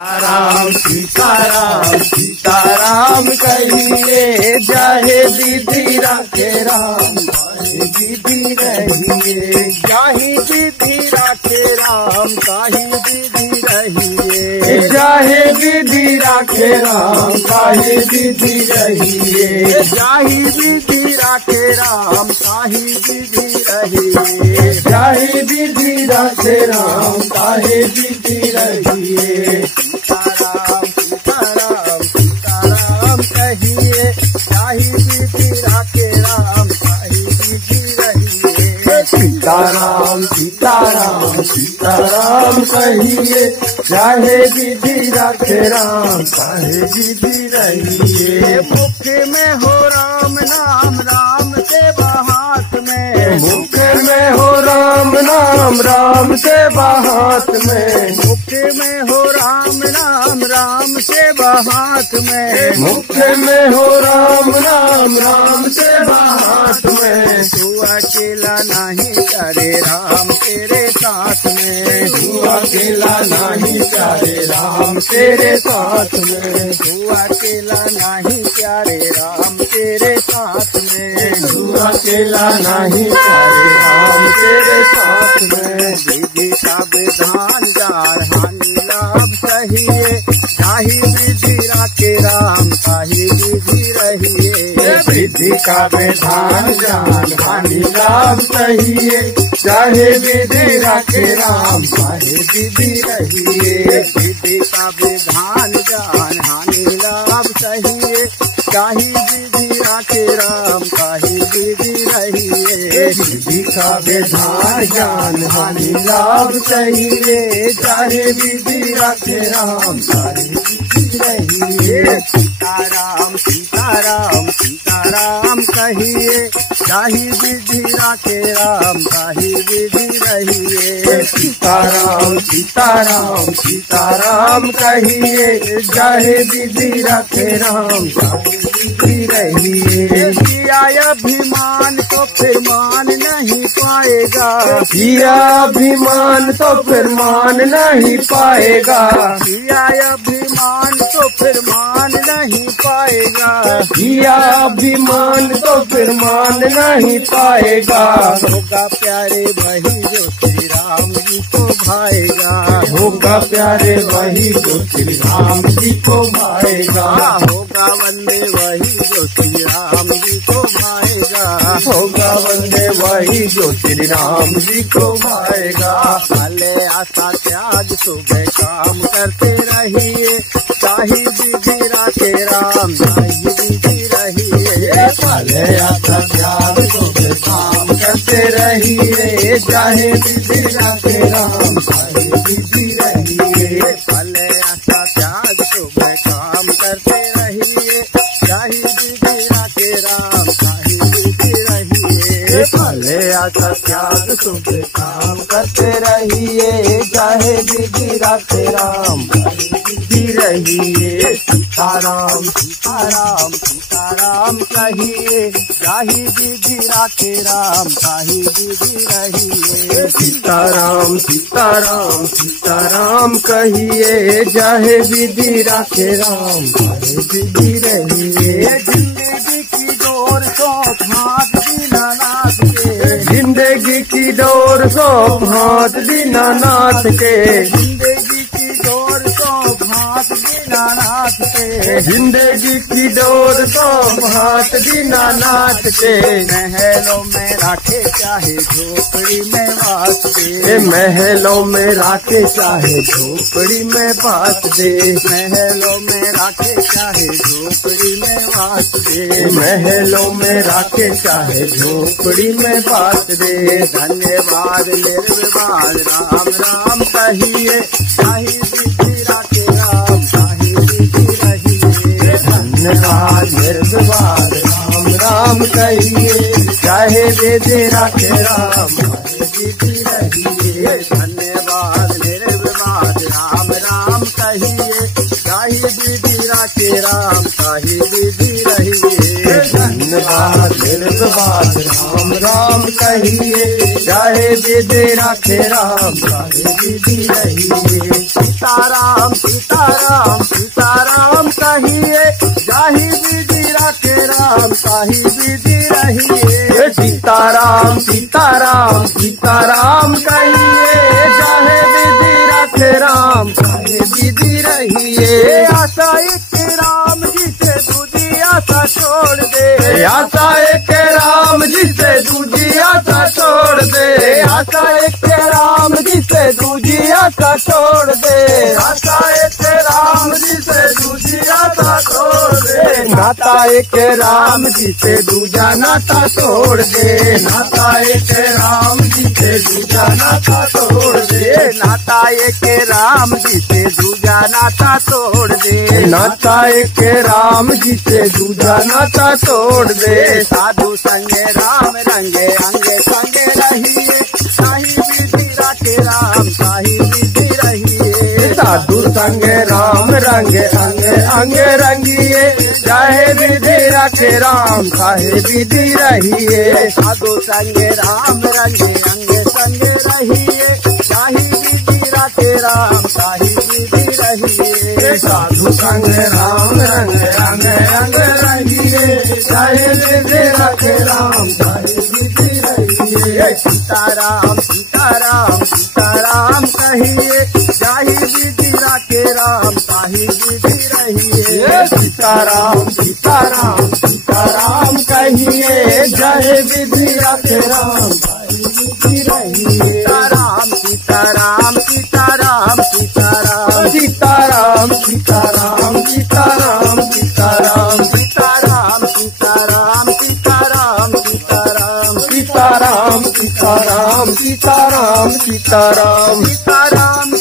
राम सीताराम सीताराम कहिए, चाहे विधि राखे राम चाहे विधि रहिए। चाहे विधि राखे राम चाहे विधि रहिए। चाहे विधि राखे राम चाहे विधि रहिए। चाहे विधि राखे राम चाहे विधि रहिए। चाहे विधि राखे राम चाहे विधि रहिए। सीताराम सीताराम सीताराम कहिए, चाहे विधि राखे राम चाहे विधि रहिए। सीताराम सीताराम सीताराम कहिए, चाहे विधि राखे राम चाहे विधि रहिए। मुख में हो राम नाम राम सेवा हाथ में। मुख में हो राम नाम राम सेवा हाथ में। मुख में हो राम नाम राम सेवा हाथ में। मुख में हो राम नाम राम सेवा हाथ में। तू अकेला नहीं करे राम तेरे साथ में। तू अकेला नहीं प्यारे राम तेरे साथ में। तू अकेला नहीं प्यारे राम तेरे साथ में। तू अकेला नहीं प्यारे राम तेरे साथ में। विधि का विधान जार हानि लाभ सहिए, चाहे विधि राखे राम चाहे विधि रहिए। विधि का विधान जान हानि लाभ सहिए, चाहे विधि राखे राम चाहे विधि रहिए। विधि का विधान जान हानि लाभ सहिए, चाहे विधि राखे राम चाहे विधि रहिए। विधि का विधान जान हानि लाभ सहिए, चाहे विधि राखे राम चाहे विधि रहिए। सीताराम सीताराम सीताराम कहिए, चाहे विधि राखे राम चाहे विधि रहिए। सीताराम सीताराम सीताराम कहिए, चाहे विधि राखे राम चाहे विधि रहिए। किया अभिमान तो फिर मान नहीं पाएगा। किया अभिमान तो फिर मान नहीं पाएगा। किया अभिमान तो फिर मान नहीं पाएगा। किया अभिमान तो फिर मान नहीं पाएगा। होगा प्यारे वही जो श्री राम जी को भाएगा। होगा प्यारे वही जो श्री राम जी को भाएगा। होगा वंदे वही जो श्री राम जी को भाएगा। होगा वंदे वही जो श्री राम जी को भाएगा। भले आशा त्याग सुबह काम करते रहिए, चाहे विधि राखे राम चाहे विधि रहिए। भले आशा त्याग सुबह काम करते रहिए, चाहे विधि राखे राम चाहे विधि रहिए। भले आशा त्याग सुबह काम करते रहिए, चाहे विधि राखे राम चाहे विधि रहिए। भले आशा त्याग सुबह काम करते रहिए, चाहे विधि राखे राम चाहे विधि रहिए। सीताराम सीताराम सीताराम कहिए, चाहे विधि राखे राम चाहे विधि रहिए। सीताराम सीताराम सीताराम कहिए, चाहे विधि राखे राम चाहे विधि रहिए। जिंदगी की डोर को हाथ दीनानाथ के। जिंदगी की डोर को हाथ दीनानाथ के। जिंदगी की डोर को हाथ दीनानाथ के। जिंदगी की डोर को हाथ दीनानाथ के। महलों में राखे चाहे झोपड़ी में वास दे। महलों में राखे चाहे झोपड़ी में बात दे। महलों में राखे चाहे झोपड़ी में वास दे। महलों में राखे चाहे झोपड़ी में बात दे। धन्यवाद निर्विवाद राम राम कहिए, चाहे विधि राखे राम चाहे विधि रहिए। धन्यवाद निर्विवाद राम राम कहिए, चाहे विधि राखे राम चाहे विधि रहिए। धन्यवाद निर्विवाद राम राम कहिए, चाहे विधि राखे राम चाहे विधि रहिए। धन्यवाद निर्विवाद राम राम कहिए, चाहे विधि राखे राम चाहे विधि रहिए। सीताराम सीताराम ताही विधि रहिए। सीताराम सीताराम सीताराम कहिए, चाहे विधि रखे राम चाहे विधि रहिए। आशा एक राम जी से दूजी आशा छोड़ दे, आशा एक राम जी से दूजी आशा छोड़ दे, आशा एक राम जी से दूजी आशा छोड़ दे, आशा एक राम जी से दूजी आशा छोड़ दे। नाता एक राम जी से दूजा नाता छोड़ दे, नाता एक राम जी से दूजा नाता छोड़ दे, नाता एक राम जी से दूजा नाता तोड़ दे, नाता एक राम जी से दूजा नाता तोड़ दे। साधु संगे राम रंगे अंगे संगे रहिए, साही विधि रखे राम साही विधि रहिए। साधु संगे राम रंगे अंगे अंगे रंगिए, चाहे विधि रखे राम चाहे विधि रहिए। साधु संगे राम रंगे अंगे संगे रहिए, साही विधि रखे राम साही विधि रहिए। साधु संगे राम रंगे अंगे अंगे रंगिए, चाहे विधि रखे राम चाहे विधि रहिए। सीताराम सीताराम सीताराम कहिए, जाही विधि रखे राम ताही विधि रहिए। सीताराम सीताराम सीताराम कहिए, चाहे विधि रखे राम चाहे विधि रहिए। सीताराम सीताराम सीताराम सीताराम सीताराम सीताराम सीताराम सीताराम सीताराम सीताराम सीताराम सीताराम सीताराम सीताराम सीताराम सीताराम सीताराम